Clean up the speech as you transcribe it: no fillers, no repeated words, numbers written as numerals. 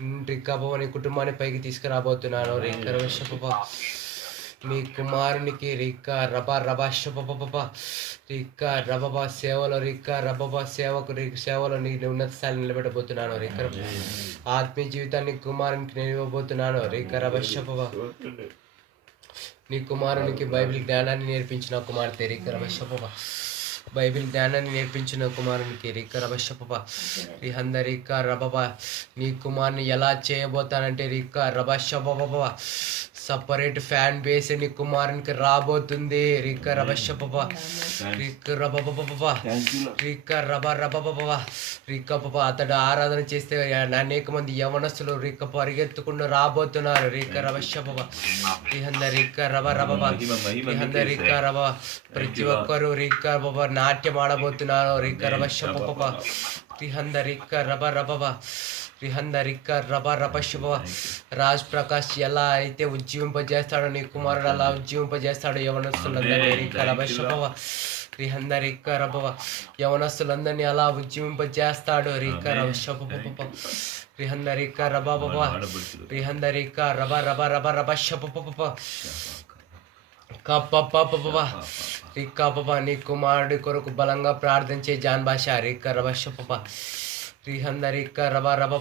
రిక్కా బాబా నీ కుటుంబాన్ని పైకి తీసుకురాబోతున్నాను రిక్క రవశప నీ కుమారునికి రిక్క రబ రభ రిక్క రబబ సేవలో రిక్క రబబ సేవకు సేవలో నీ ఉన్నత స్థాయిని నిలబెట్టబోతున్నాను రిక్క ఆత్మీయ జీవితాన్ని కుమారునికి నేను ఇవ్వబోతున్నాను రిక్క రభశప నీ కుమారునికి బైబిల్ జ్ఞానాన్ని నేర్పించిన కుమార్తె రిక్క రభశప బైబిల్ జ్ఞానాన్ని నేర్పించిన కుమారునికి రిక్క రభశప రిహంద రిక్క రబబ నీ కుమారుని ఎలా చేయబోతానంటే రిక్క రభశప సపరేట్ ఫ్యాన్ బేస్ నీ కుమారునికి రాబోతుంది రిక్క రభశప రిక్క రబబ రిక్క రబ రిక్క పప అతడు ఆరాధన చేస్తే అనేక మంది యవనస్తులు రిక్క పరిగెత్తుకుండా రాబోతున్నారు రిక్క రభశప రిహంద రిక్క రబ రిహంద రిక్క రబ ప్రతి ఒక్కరు రిక్క రబ నాట్యం ఆడబోతున్నారు రిక్క రభశప రిహంద రిక్క రబ రిహంద రిక్క రబ శుభ రాజ్ ప్రకాష్ ఎలా అయితే ఉజ్జీవింపజేస్తాడో నీ కుమారుడు అలా ఉజ్జీవింపజేస్తాడు యవనస్తులందరినీ రిక్క రభశప రిహంద రిక్క రబ యవనస్తులందరినీ అలా ఉజ్జీవింపజేస్తాడు రిక్క రభశప రిహంద రిక్క రబ రిహంద రిక్క రబ శప రిక్కా పప నీ కుమారుడి కొరకు బలంగా ప్రార్థించే జాన్ భాష రిక్క రభశప రిహంద రిక్క రబ